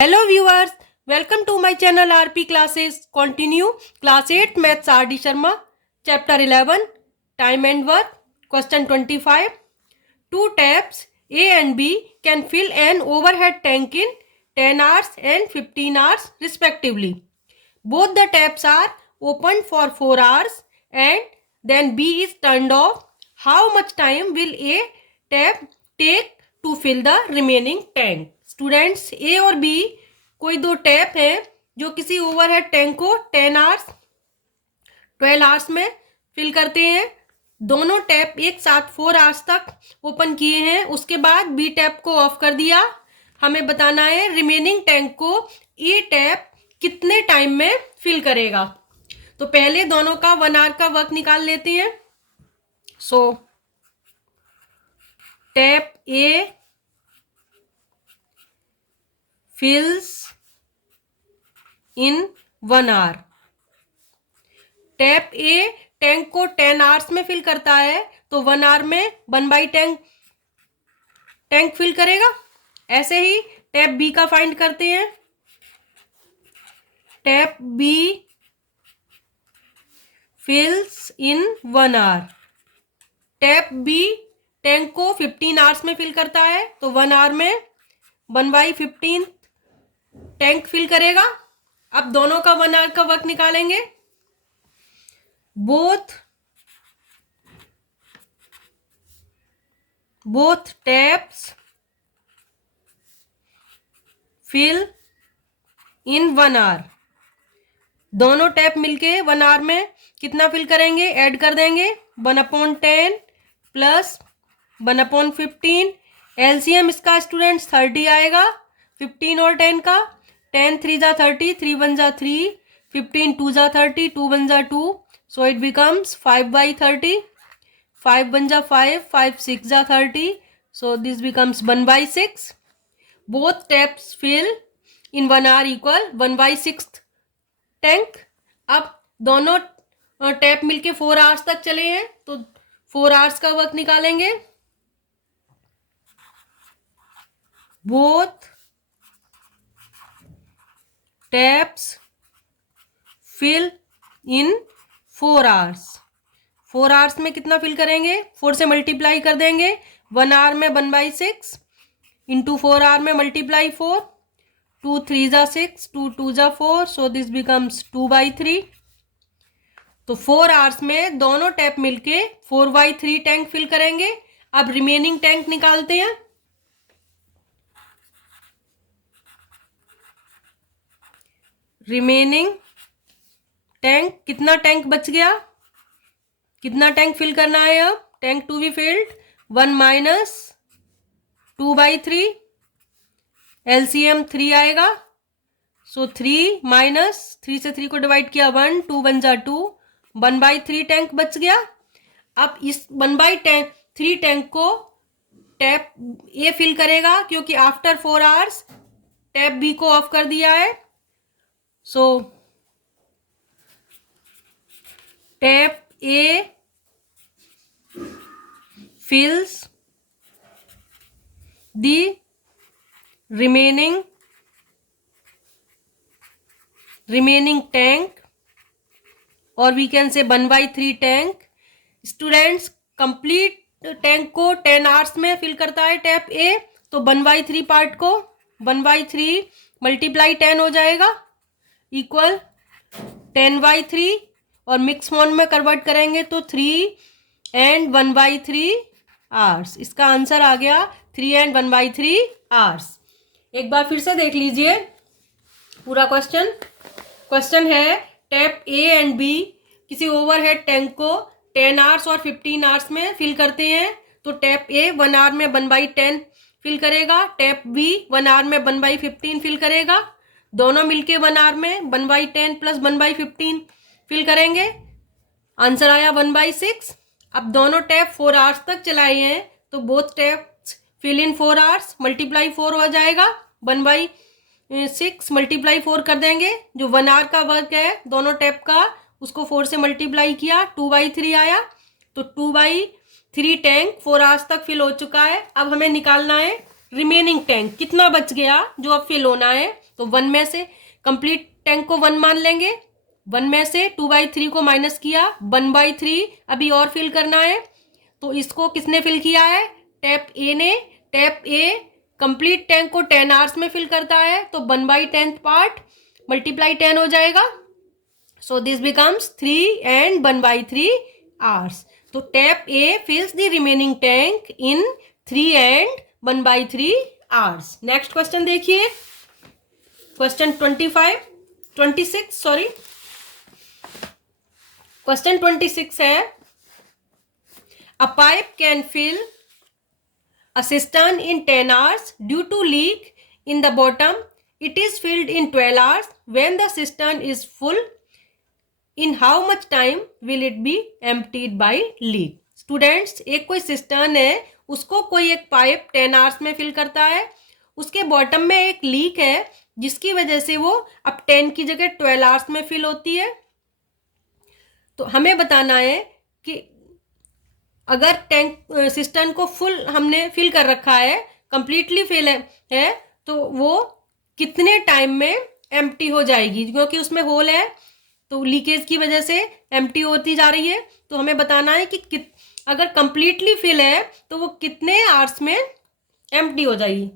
Hello viewers, welcome to my channel RP classes. Continue class 8 maths RD Sharma, chapter 11 time and work, question 25. Two taps A and B can fill an overhead tank in 10 hours and 15 hours respectively. Both the taps are opened for 4 hours and then B is turned off. How much time will A tap take to fill the remaining tank? Students A और B कोई दो tap हैं जो किसी overhead tank को 10 hours 12 hours में fill करते हैं। दोनों टैप एक साथ 4 आवर्स तक ओपन किए हैं, उसके बाद बी टैप को ऑफ कर दिया। हमें बताना है रिमेनिंग टैंक को ए टैप कितने टाइम में फिल करेगा। तो पहले दोनों का 1 आवर का वर्क निकाल लेते हैं। So tap A fills in 1 hour। Tap A tank को 10 आवर्स में फिल करता है तो 1 आवर में 1/10 टैंक फिल करेगा। ऐसे ही टैप बी का फाइंड करते हैं। Tap B fills in 1 hour. Tap B tank को 15 आवर्स में फिल करता है तो 1 आवर में 1/15 टैंक फिल करेगा। अब दोनों का 1 आवर का वर्क निकालेंगे। Both taps fill in 1 hour. दोनों टैप मिलके 1 आवर में कितना फिल करेंगे, ऐड कर देंगे 1/10 प्लस 1/15। एलसीएम इसका स्टूडेंट्स 30 आएगा। 15 और 10 का 10 3 जा 30, 3 1 जा 3, 15 2 जा 30, 2 1 जा 2, so it becomes 5/30, 5 1 जा 5, 5 6 जा 30, so this becomes 1/6। both taps fill in 1 hour equal 1/6 tank. अब दोनों टैप मिलके 4 आवर्स तक चले हैं तो 4 आवर्स का वर्क निकालेंगे। both taps fill in 4 hours. 4 hours में कितना फिल करेंगे, 4 से मल्टीप्लाई कर देंगे। 1 आवर में 1/6 इंटू 4 आवर में मल्टीप्लाई 4, 2 3 जा 6, 2 2 जा 4, सो दिस बिकम्स 2/3। तो 4 आवर्स में दोनों टैप मिलके 4/3 टैंक फिल करेंगे। अब रिमेनिंग टैंक निकालते हैं। रिमेनिंग टैंक, कितना टैंक बच गया, कितना टैंक फिल करना है। अब tank to be filled 1 minus 2/3, LCM 3 आएगा। सो 3 माइनस 3 से 3 को डिवाइड किया 1, 2 1 जा 2, 1/3 टैंक बच गया। अब इस 1/3 टैंक को टैप ए फिल करेगा क्योंकि आफ्टर 4 आवर्स टैप बी को ऑफ कर दिया है। So tap A fills the remaining tank, or we can say 1/3 tank. Students complete tank को 10 आवर्स में फिल करता है टैप ए, तो 1/3 पार्ट को 1/3 मल्टीप्लाई 10 हो जाएगा इक्वल 10/3, और मिक्स मोड में कन्वर्ट करेंगे तो 3 and 1/3 आवर्स। इसका आंसर आ गया 3 and 1/3 आवर्स। एक बार फिर से देख लीजिए पूरा क्वेश्चन है टैप ए एंड बी किसी ओवरहेड टैंक को 10 आवर्स और 15 आवर्स में फिल करते हैं। तो टैप ए 1 आवर में 1/10 फिल करेगा, टैप बी 1 आवर में 1/15 फिल करेगा। दोनों मिलके 1 आवर में 1/10 प्लस 1/15 फिल करेंगे। आंसर आया 1/6। अब दोनों टैप 4 आवर्स तक चलाए हैं तो both tap fill in 4 hours, multiply 4 हो जाएगा। 1/6 मल्टीप्लाई 4 कर देंगे, जो 1 आवर का वर्क है दोनों टैप का उसको 4 से मल्टीप्लाई किया, 2/3 आया। तो 2/3 टैंक 4 आवर्स तक फिल हो चुका है। अब हमें निकालना है रिमेनिंग टैंक, कितना बच गया जो अब फिल होना है। तो 1 में से कंप्लीट टैंक को 1 मान लेंगे। 1 में से 2/3 को माइनस किया, 1/3 अभी और फिल करना है। तो इसको किसने फिल किया है? टैप ए ने। टैप ए कंप्लीट टैंक को 10 आवर्स में फिल करता है, तो 1/10 पार्ट मल्टीप्लाई 10 हो जाएगा। So this becomes 3 and 1/3 hours. तो tap A fills the remaining tank in 3 and 1/3 hours. Next question देखिए, क्वेश्चन 26 सॉरी, क्वेश्चन 26 है, a pipe can fill a cistern in 10 hours due to leak in the bottom. It is filled in 12 hours. When the cistern is full, in how much time will it be emptied by leak? Students, एक कोई cistern है, उसको कोई एक pipe 10 hours में fill करता है, उसके बॉटम में एक लीक है जिसकी वजह से वो अब 10 की जगह 12 आवर्स में फिल होती है। तो हमें बताना है कि अगर टैंक सिस्टर्न को फुल हमने फिल कर रखा है, कंप्लीटली फिल है, तो वो कितने टाइम में एम्प्टी हो जाएगी, क्योंकि उसमें होल है तो लीकेज की वजह से एम्प्टी होती जा रही है। तो हमें बताना है कि अगर कंप्लीटली फिल है तो वो कितने आवर्स में एम्प्टी हो जाएगी।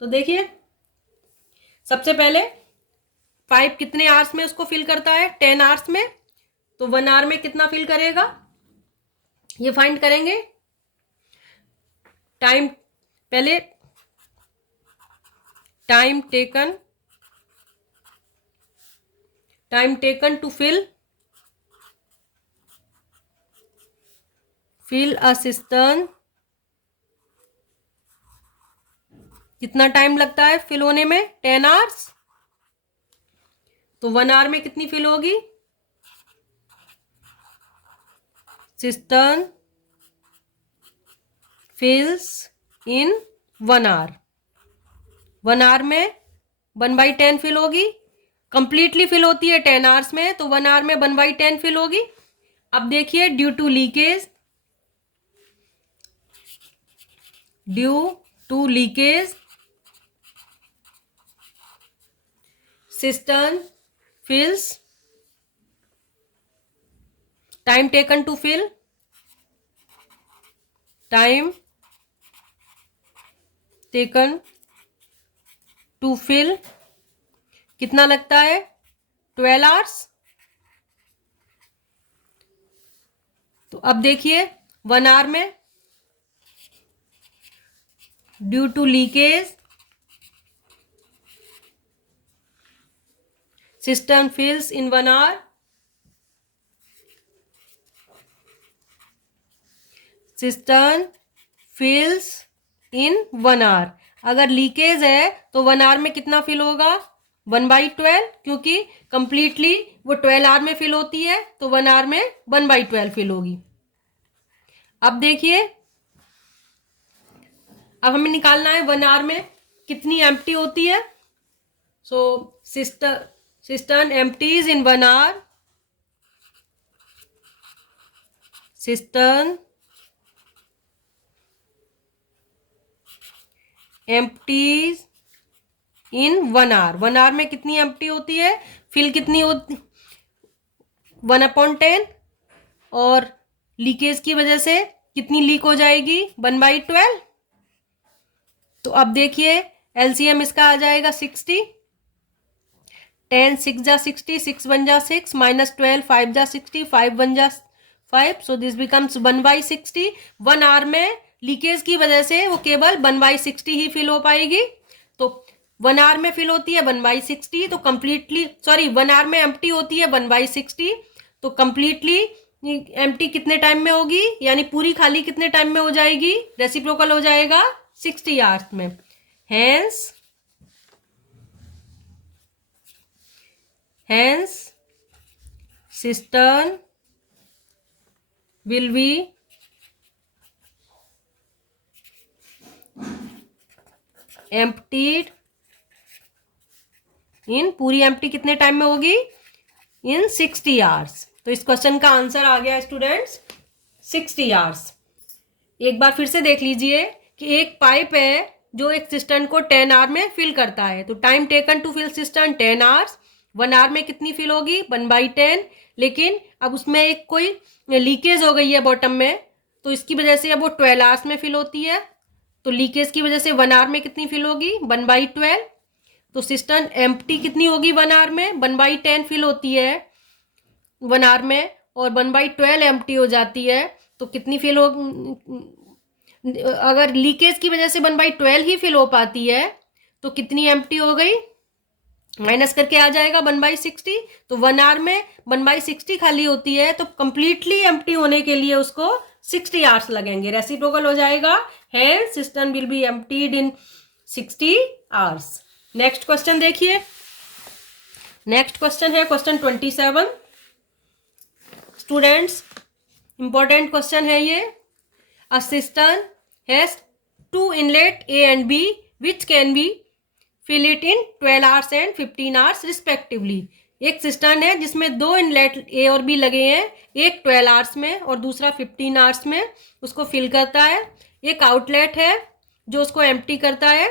तो देखिए, सबसे पहले पाइप कितने आवर्स में उसको फिल करता है? 10 आवर्स में। तो 1 आवर में कितना फिल करेगा ये फाइंड करेंगे। टाइम, पहले time taken to fill a cistern, कितना टाइम लगता है फिल होने में? 10 आवर्स। तो 1 आवर में कितनी फिल होगी? Cistern fills in 1 hour. 1 hour में 1/10 फिल होगी। कंप्लीटली फिल होती है 10 आवर्स में, तो 1 आवर में 1/10 फिल होगी। अब देखिए, due to leakage cistern fills, time taken to fill, time taken to fill कितना लगता है? 12 आवर्स। तो अब देखिए, 1 आवर में due to leakage system fills in 1 hour, cistern fills in 1 hour. अगर लीकेज है तो 1 आवर में कितना फिल होगा? 1/12, क्योंकि कंप्लीटली वो 12 आवर में फिल होती है, तो 1 आवर में 1/12 फिल होगी। अब देखिए, अब हमें निकालना है 1 आवर में कितनी एम्प्टी होती है। So cistern empties in 1 hour, cistern empties in 1 hour. 1 hour में कितनी एम्प्टी होती है? फिल कितनी होती? 1/10, और लीकेज की वजह से कितनी लीक हो जाएगी? 1/12। तो अब देखिए, एलसीएम इसका आ जाएगा 60। 10 6 जा 60, 6 1 जा 6, -12 5 जा 60, 5 1 जा 5। सो दिस बिकम्स 1/60। 1 आवर में लीकेज की वजह से वो केवल 1/60 ही फिल हो पाएगी। तो 1 आवर में फिल होती है 1/60, तो कंप्लीटली 1 आवर में एम्प्टी होती है 1/60, तो कंप्लीटली एम्प्टी कितने टाइम में होगी, यानी पूरी खाली कितने टाइम में हो जाएगी? रेसिप्रोकल हो जाएगा 60 आवर्स में। Hence, cistern will be emptied in, पूरी एम्प्टी कितने टाइम में होगी? इन 60 आवर्स। तो इस क्वेश्चन का आंसर आ गया स्टूडेंट्स 60 आवर्स। एक बार फिर से देख लीजिए कि एक पाइप है जो एक सिस्टर्न को 10 आवर में फिल करता है। तो time taken to fill cistern 10 hours, 1 hour में कितनी फिल होगी 1/10। लेकिन अब उसमें एक कोई लीकेज हो गई है बॉटम में, तो इसकी वजह से अब वो 12 आवर्स में फिल होती है। तो लीकेज की वजह से 1 आवर में कितनी फिल होगी 1/12। तो सिस्टर्न एम्प्टी कितनी होगी 1 आवर में 1/10 फिल होती है 1 आवर में, और 1/12 एम्प्टी हो जाती है। तो कितनी फिल हो, अगर लीकेज की वजह से 1/12 ही फिल हो पाती है तो कितनी एम्प्टी हो गई, माइनस करके आ जाएगा 1/60। तो 1 आवर में 1/60 खाली होती है, तो कंप्लीटली एम्प्टी होने के लिए उसको 60 आवर्स लगेंगे। रेसिप्रोकल हो जाएगा, hence system will B emptied in 60 hours. Next question देखिए। नेक्स्ट क्वेश्चन है क्वेश्चन 27। स्टूडेंट्स, इंपॉर्टेंट क्वेश्चन है ये। A system has 2 inlet A and B which can be fill it in 12 hours and 15 hours respectively। एक system है जिसमें 2 inlet A और B लगे हैं, एक 12 आवर्स में और दूसरा 15 आवर्स में उसको फिल करता है। एक आउटलेट है जो उसको एम्प्टी करता है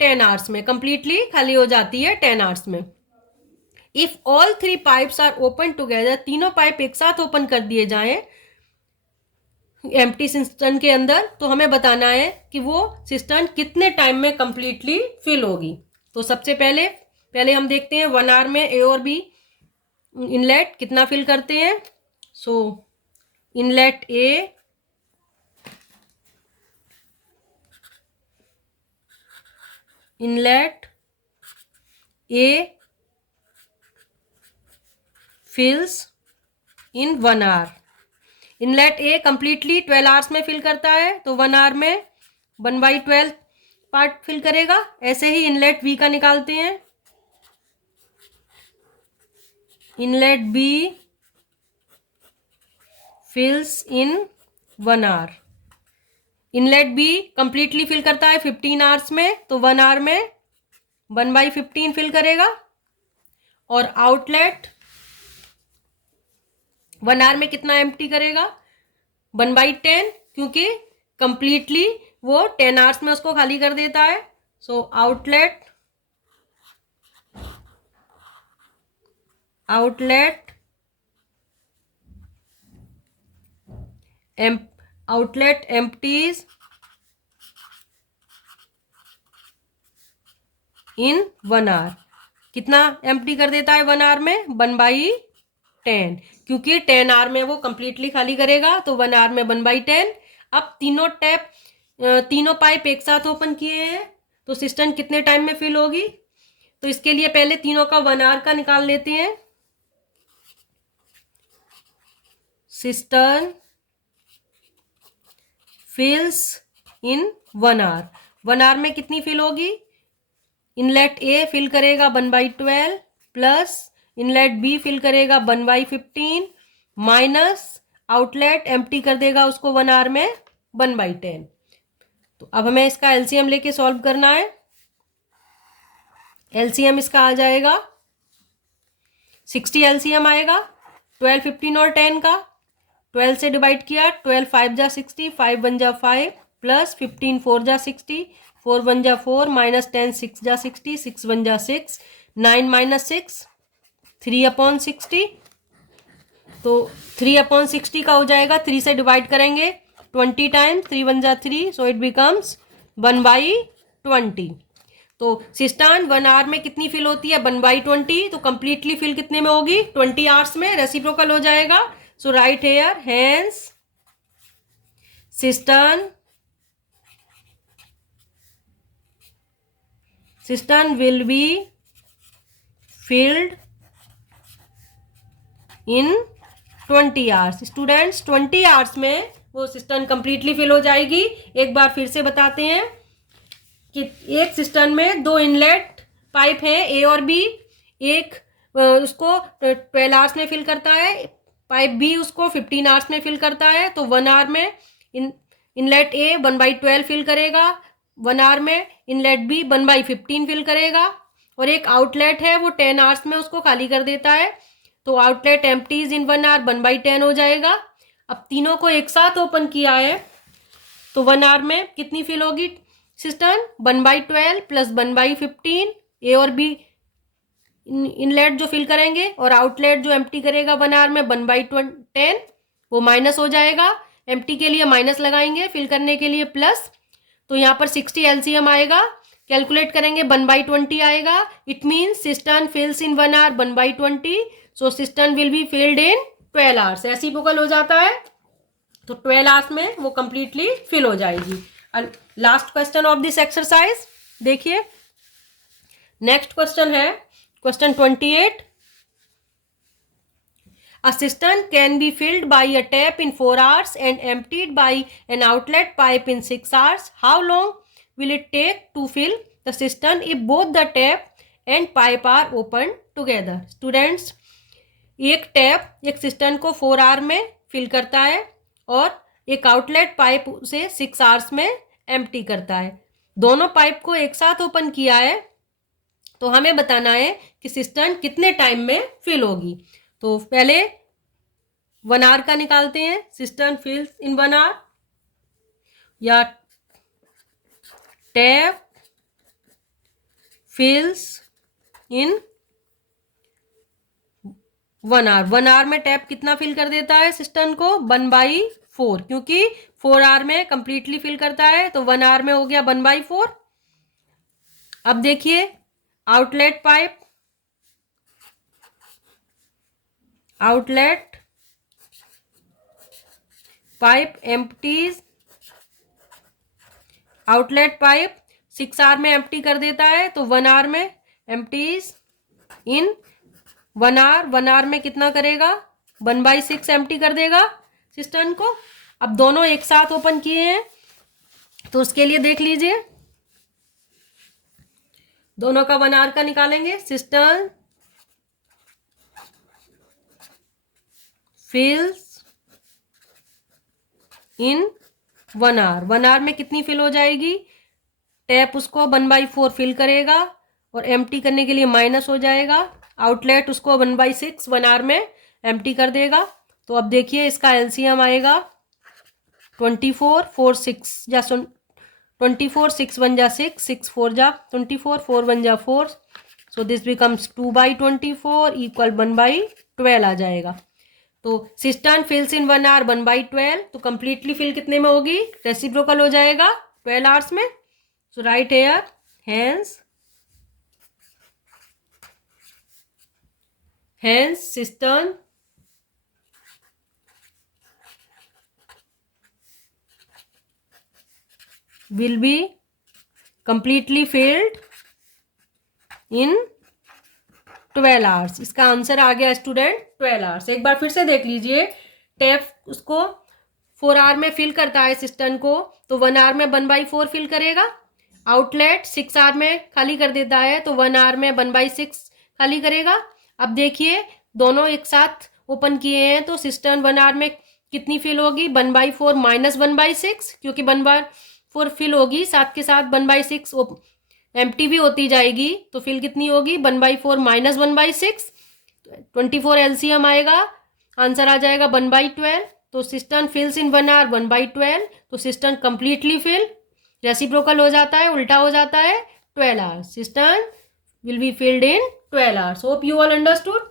10 आवर्स में, कंप्लीटली खाली हो जाती है 10 आवर्स में। If all 3 pipes are open together, तीनों पाइप एक साथ ओपन कर दिए जाएं एम्प्टी सिस्टम के अंदर, तो हमें बताना है कि वो सिस्टम कितने टाइम में कंप्लीटली फिल होगी। तो सबसे पहले हम देखते हैं 1 आवर में ए और बी इनलेट कितना फिल करते हैं। So inlet A fills in 1 hour. Inlet A completely 12 hours में फिल करता है, तो 1 आवर में 1/12 पार्ट फिल करेगा। ऐसे ही इनलेट बी का निकालते हैं। Inlet B fills in 1 hour. Inlet B completely fill करता है 15 आवर्स में, तो 1 आवर में 1/15 फिल करेगा। और आउटलेट 1 आवर में कितना एम्प्टी करेगा 1/10, क्योंकि कंप्लीटली वो 10 आवर्स में उसको खाली कर देता है। सो आउटलेट एम्प्टीज इन 1 आवर। कितना एम्प्टी कर देता है 1 आवर में 1/10, क्योंकि 10 आवर में वो कंप्लीटली खाली करेगा, तो 1 आवर में 1/10। अब तीनों पाइप एक साथ ओपन किए हैं, तो सिस्टम कितने टाइम में फिल होगी। तो इसके लिए पहले तीनों का 1 आवर का निकाल लेते हैं। System fills in 1 hour. 1 hour में कितनी फिल होगी, इनलेट ए फिल करेगा 1/12 प्लस इनलेट बी फिल करेगा 1/15 माइनस आउटलेट एम्प्टी कर देगा उसको 1 आवर में 1/10। तो अब हमें इसका एलसीएम लेके सॉल्व करना है। एलसीएम इसका आ जाएगा 60 एलसीएम आएगा 12, 15 और 10 का। 12 से डिवाइड किया, 12 5 जा 60, 5 1 जा 5 प्लस 15 4 जा 60, 4 1 जा 4 माइनस 10 6 जा 60, 6 1 जा 6, 9 माइनस 6 3/60। तो 3/60 का हो जाएगा, 3 से डिवाइड करेंगे 20 टाइम्स, 3 1 जा 3, सो इट बिकम्स 1/20। तो सिस्टम 1 आवर में कितनी फिल होती है 1/20, तो कंप्लीटली फिल कितने में होगी 20 आवर्स में। रेसिप्रोकल हो जाएगा। So right here, hence system will be filled in 20 hours. Students 20 hours में वो सिस्टम कंप्लीटली फिल हो जाएगी। एक बार फिर से बताते हैं कि एक सिस्टम में 2 इनलेट पाइप हैं ए और बी। एक उसको 12 आवर्स में फिल करता है, पाइप बी उसको 15 आवर्स में फिल करता है। तो 1 आवर में इनलेट ए 1/12 फिल करेगा, 1 आवर में इनलेट बी 1/15 फिल करेगा, और एक आउटलेट है वो 10 आवर्स में उसको खाली कर देता है। तो आउटलेट एम्प्टीज इन 1 आवर 1/10 हो जाएगा। अब तीनों को एक साथ ओपन किया है, तो 1 आवर में कितनी फिल होगी सिस्टर्न 1/12 प्लस 1/15, ए और बी इनलेट जो फिल करेंगे और आउटलेट जो एम्प्टी करेगा 1 आवर में 1/10, वो माइनस हो जाएगा। एम्प्टी के लिए माइनस लगाएंगे, फिल करने के लिए प्लस। तो यहाँ पर 60 एलसीएम आएगा, कैलकुलेट करेंगे 1/20 आएगा। It means cistern fills in 1 hour 1/20, so cistern will be filled in 12 hours. Reciprocal हो जाता है तो 12 आवर्स में वो कंप्लीटली फिल हो जाएगी। Last question of this exercise देखिए, नेक्स्ट क्वेश्चन है question 28। A cistern can be filled by a tap in 4 hours and emptied by an outlet pipe in 6 hours. How long will it take to fill the cistern if both the tap and pipe are open together? Students, एक tap एक cistern को 4 our में fill करता है और एक outlet pipe उसे 6 hours में एम्प्टी करता है। दोनों पाइप को एक साथ ओपन किया है, तो हमें बताना है कि सिस्टर्न कितने टाइम में फिल होगी। तो पहले 1 आवर का निकालते हैं। सिस्टर्न फिल्स इन 1 आवर, या टैप फिल्स इन 1 आवर। 1 आवर में टैप कितना फिल कर देता है सिस्टर्न को? 1/4, क्योंकि 4 आवर में कंप्लीटली फिल करता है, तो 1 आवर में हो गया 1/4। अब देखिए outlet pipe, outlet pipe empties, outlet pipe 6 hour में एम्प्टी कर देता है, तो 1 आवर में एम्प्टीज इन 1 आवर। 1 आवर में कितना करेगा? 1/6 एम्प्टी कर देगा सिस्टर्न को। अब दोनों एक साथ ओपन किए हैं, तो उसके लिए देख लीजिए, दोनों का 1 आवर का निकालेंगे। Cistern fills in 1 hour. 1 hour में कितनी फिल हो जाएगी? टैप उसको 1/4 फिल करेगा और एम्प्टी करने के लिए माइनस हो जाएगा। आउटलेट उसको 1/6 1 आवर में एम्प्टी कर देगा। तो अब देखिए इसका एलसीएम आएगा 24, 4 6 जा 24, 6 1 जा 6, 6 4 जा 24, 4 1 जा 4, सो दिस बिकम्स 2/24 इक्वल 1/12 आ जाएगा। तो सिस्टर्न फिल्स इन 1 आवर 1/12, तो कंप्लीटली फिल कितने में होगी? रेसिप्रोकल हो जाएगा 12 आवर्स में। So right here, hence cistern will be completely filled in 12 hours. इसका आंसर आ गया स्टूडेंट 12 आवर्स। एक बार फिर से देख लीजिए, टैप उसको 4 आवर में फिल करता है सिस्टर्न को, तो 1 आवर में 1/4 फिल करेगा। आउटलेट 6 आवर में खाली कर देता है, तो 1 आवर में 1/6 खाली करेगा। अब देखिए दोनों एक साथ ओपन किए हैं, तो सिस्टर्न 1 आवर में कितनी फिल होगी? 1/4 माइनस 1/6, क्योंकि 1/4 फिल होगी, साथ के साथ 1/6 एम्प्टी भी होती जाएगी, तो फिल कितनी होगी? 1/4 माइनस 1/6, 24 एलसीएम आएगा, आंसर आ जाएगा 1/12। तो सिस्टर्न फिल्स इन 1 आवर 1/12, तो सिस्टर्न कंप्लीटली फिल, रेसिप्रोकल हो जाता है, उल्टा हो जाता है 12 hours. Cistern will be filled in 12 hours. Hope you all understood.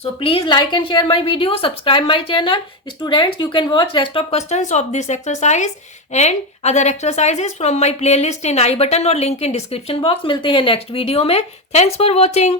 So please like and share my video, subscribe my channel. Students, you can watch rest of questions of this exercise and other exercises from my playlist in I button और link in description box. मिलते हैं next video में. Thanks for watching.